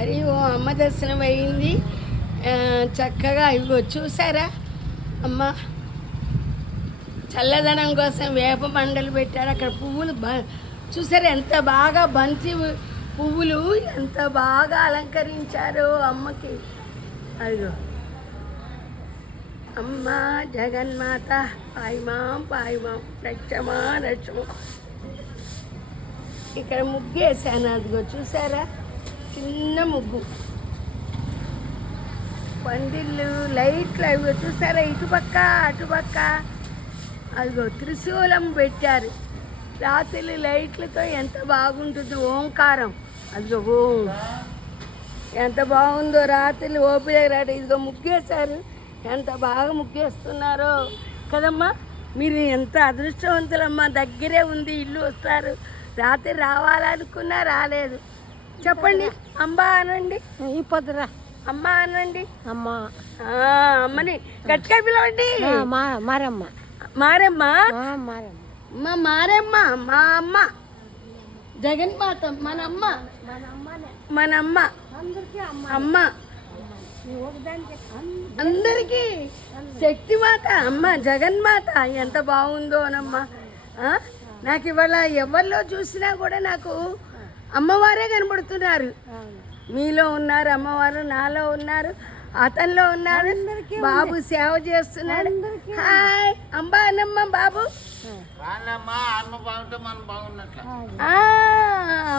మరి ఓ అమ్మ దర్శనం అయింది. చక్కగా ఇగో చూసారా అమ్మ, చల్లదనం కోసం వేప మండలు పెట్టారు. అక్కడ పువ్వులు చూసారా ఎంత బాగా బంతి పువ్వులు ఎంత బాగా అలంకరించారో అమ్మకి. అదిగో అమ్మ జగన్మాత పాయిమాం పాయిమాం రక్షమా రక్షమ. ఇక్కడ ముగ్గు వేసాను, అదిగో చూసారా చిన్న ముగ్గు, పందిళ్ళు లైట్లు అవి చూసారా ఇటుపక్క అటుపక్క. అదిగో త్రిశూలం పెట్టారు, రాత్రి లైట్లతో ఎంత బాగుంటుంది. ఓంకారం అదిగో ఓం ఎంత బాగుందో. రాత్రి ఓపిక రాడు. ఇదిగో ముగ్గేశారు, ఎంత బాగా ముగ్గేస్తున్నారో కదమ్మా. మీరు ఎంత అదృష్టవంతులమ్మా, దగ్గరే ఉంది ఇల్లు. వస్తారు రాత్రి రావాలనుకున్నా రాలేదు. చెప్పండి అమ్మా అనండి, ఈ పొద్దురా అమ్మ అనండి. అమ్మ అమ్మని గట్టిగా పిలవండి. మారమ్మ మారమ్మ మారమ్మ మా మారమ్మ, మా అమ్మ జగన్మాత, మనమ్మ మనమ్మ అమ్మ అందరికీ శక్తిమాత అమ్మ జగన్మాత. ఎంత బాగుందోనమ్మా. నాకు ఇవాళ ఎవరిలో చూసినా కూడా నాకు అమ్మవారే కనబడుతున్నారు. మీలో ఉన్నారు అమ్మవారు, నాలో ఉన్నారు, అతనిలో ఉన్నారు. బాబు సేవ చేస్తున్నాడు. హాయ్ అంబా అన్నమ్మ బాబు.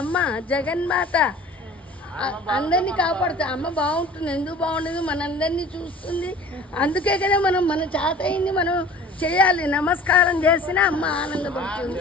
అమ్మ జగన్మాత అందరినీ కాపాడుతా. అమ్మ బాగుంటుంది, ఎందుకు బాగుండదు, మనందరినీ చూస్తుంది. అందుకే కదా మనం మన చేత అయింది మనం చేయాలి. నమస్కారం చేసినా అమ్మ ఆనందపడుతుంది.